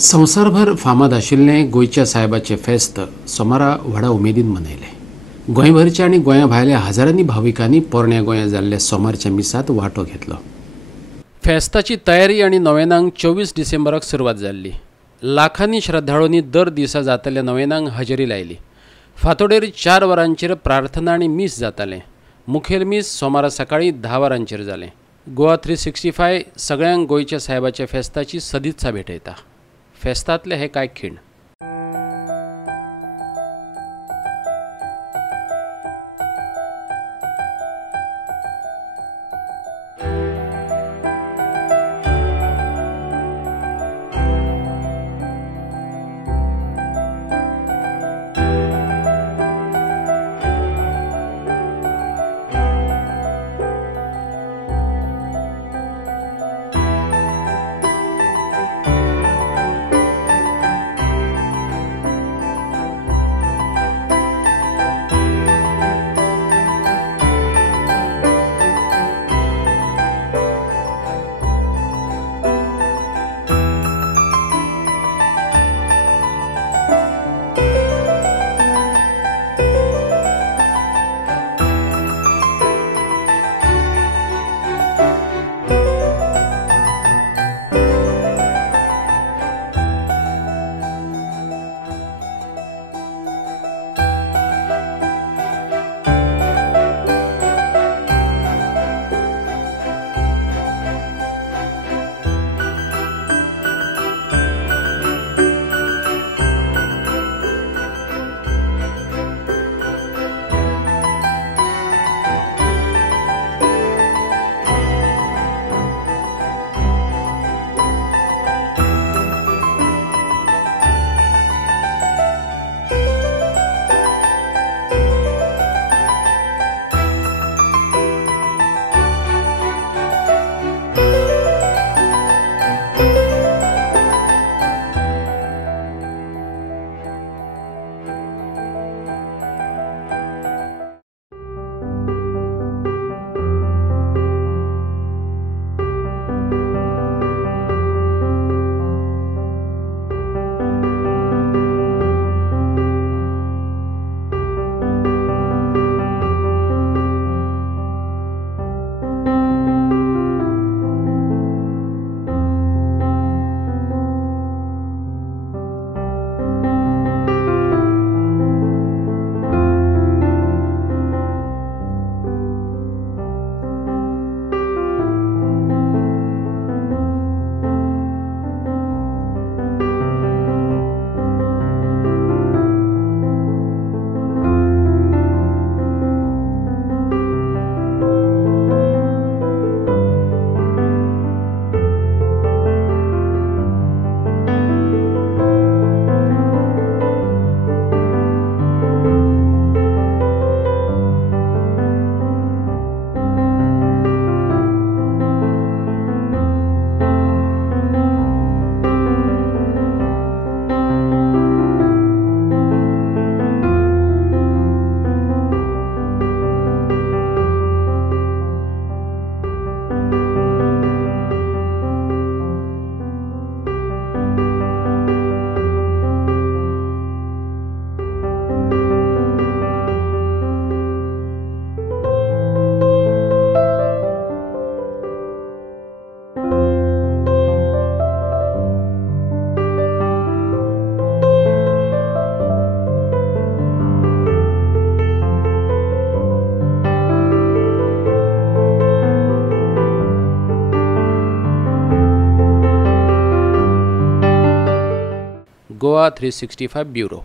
संवसारभर फामाद आशिल्लें गोंयच्या सायबाचें फेस्त सोमारा व्हडा उमेदीन मनयलें। गोंयभरच्या आनी गोंया भायल्या हजारांनी भाविकांनी पोरण्या गोंया जाल्ल्या सोमारच्या मिसात वांटो घेतलो। फेस्ताची तयारी आनी नोवेनांक 24 डिसेंबराक सुरवात जाल्ली। लाखांनी श्रद्धाळूंनी दर दिसा जातल्या नोवेनांक हजेरी लायली। फांतोडेर 4 वरांचेर प्रार्थना आनी मीस जातालें। मुखेल मीस सोमारा सकाळीं 10 वरांचेर जालें। गोवा 365 सगळ्यांक गोंयच्या सायबाच्या फेस्ताची सदिच्छा भेटयता। फेस्तांतले हे कांय खीण। Goa 365 Bureau।